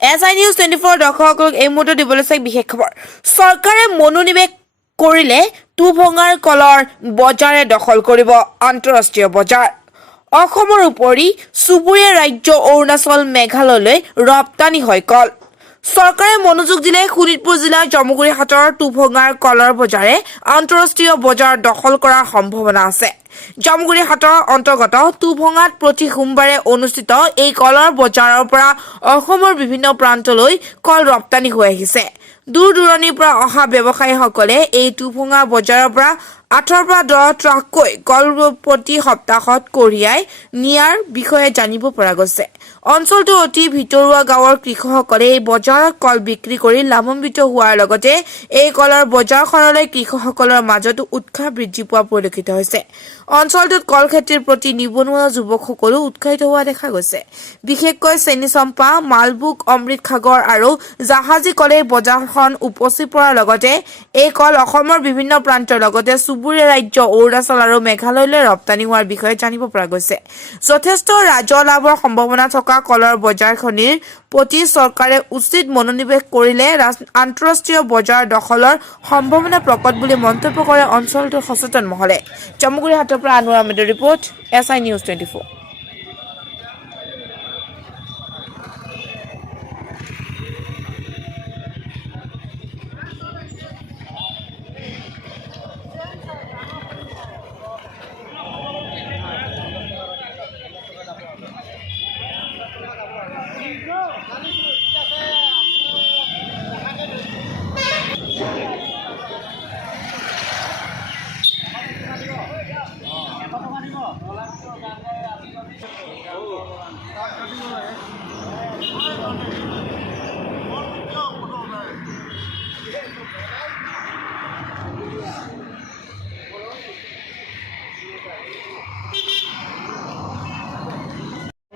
SI News 24 দখলক এই মুহূৰ্তত দিবলৈ চাই বিশেষ খবৰ চৰকাৰে মনোনিৱেশ কৰিলে তুভঙাৰ কলৰ বজাৰে দখল কৰিব আন্তঃৰাষ্ট্ৰীয় বজাৰ অসমৰ উপৰি চুবুৰীয়া ৰাজ্য অৰুণাচল মেঘালয়লৈ ৰপ্তানি হয় কল চৰকাৰে মনোযোগ দিলে শোণিতপুৰ জিলাৰ জামুগুৰিহাটৰ তুভঙাৰ কলৰ বজাৰে আন্তঃৰাষ্ট্ৰীয় বজাৰ দখল কৰাৰ সম্ভাৱনা আছে জামুগুৰিহাটৰ অন্তৰ্গত তুভঙাত প্ৰতি সোমবাৰে অনুষ্ঠিত এই কলৰ বজাৰৰ পৰা অসমৰ বিভিন্ন প্ৰান্তলৈ কল ৰপ্তানি হৈ আহিছে দূৰ দূৰণিৰ পৰা অহা ব্যৱসায়ীসকলে এই তুভঙা বজাৰৰ পৰা 8 পৰা 10 ট্ৰাককৈ কল প্ৰতি সপ্তাহত কঢ়িয়াই নিয়াৰ বিষয়ে জানিব পৰা গৈছে অঞ্চলটো অতি ভিতৰুৱা গাঁৱৰ কৃষকসকলে এই বজাৰত কল বিক্ৰী কৰি লাভান্বিত হোৱাৰ লগতে এই কলৰ বজাৰখনলৈ কৃষকসকলৰ মাজত উৎসাহ বৃদ্ধি পোৱা পৰিলক্ষিত হৈছে অঞ্চলটোত কল খেতিৰ প্ৰতি নিবনুৱা যুৱকসকলো উৎসাহিত হোৱা দেখা গৈছে বিশেষকৈ চেনি চম্পা মালভোগ অমৃত সাগৰ আৰু জাহাজী কলে বজাৰখন উপচি পৰাৰ লগতে এই কল অসমৰ বিভিন্ন প্ৰান্তৰ লগতে চুবুৰীয়া ৰাজ্য অৰুণাচল আৰু মেঘালয়লৈ ৰপ্তানি হোৱাৰ বিষয়ে জানিব পৰা গৈছে যথেষ্ট ৰাজহ লাভৰ সম্ভাৱনা থকা কলৰ বজাৰখনিৰ প্ৰতি চৰকাৰে উচিত মনোনিৱেশ কৰিলে আন্তঃৰাষ্ট্ৰীয় বজাৰ দখলৰ সম্ভাৱনা প্ৰকট বুলি মন্তব্য কৰে অঞ্চলটোৰ সচেতন মহলে জামুগুৰিহাটৰ পৰা আনোৱাৰ আহমেদৰ ৰিপৰ্ট SI News 24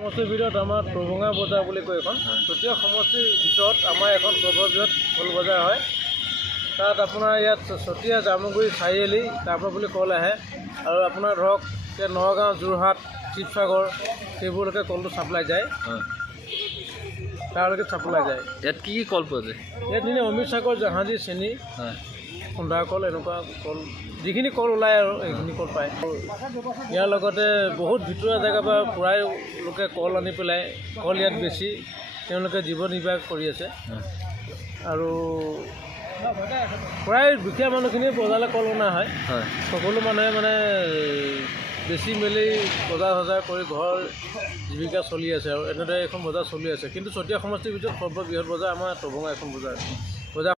সমষ্টিৰ ভিতৰত আমাৰ তুভঙা বজাৰ বুলি কয় এখন চতিয়া সমষ্টিৰ ভিতৰত আমাৰ এখন সৰ্ববৃহৎ কল বজাৰ হয় তাত আপোনাৰ ইয়াত চতিয়া জামুগুৰি চাৰিআলি তাৰপৰা বুলি কল আহে আৰু আপোনাৰ ধৰক নগাঁও যোৰহাট শিৱসাগৰ সেইবোৰলৈকে কলটো ছাপ্লাই যায় তাৰলৈকে ছাপ্লাই যায় ইয়াত কি কল পোৱা যায় ইয়াত দিনে অমৃত সাগৰ জাহাজী চেনি খুন্দা কল এনেকুৱা কল যিখিনি কল ওলায় আৰু এইখিনি কল পায় ইয়াৰ লগতে বহুত ভিতৰুৱা জেগাৰ পৰা প্ৰায় লোকে কল আনি পেলাই কল ইয়াত বেছি তেওঁলোকে জীৱন নিৰ্বাহ কৰি আছে আৰু প্ৰায় দুখীয়া মানুহখিনিয়ে বজাৰলৈ কল অনা হয় সকলো মানুহে মানে বেছি মেলি বজাৰ চজাৰ কৰি ঘৰ জীৱিকা চলি আছে আৰু এনেদৰে এখন বজাৰ চলি আছে কিন্তু চতিয়া সমষ্টিৰ ভিতৰত সৰ্ববৃহৎ বজাৰ আমাৰ তুভঙা এখন বজাৰ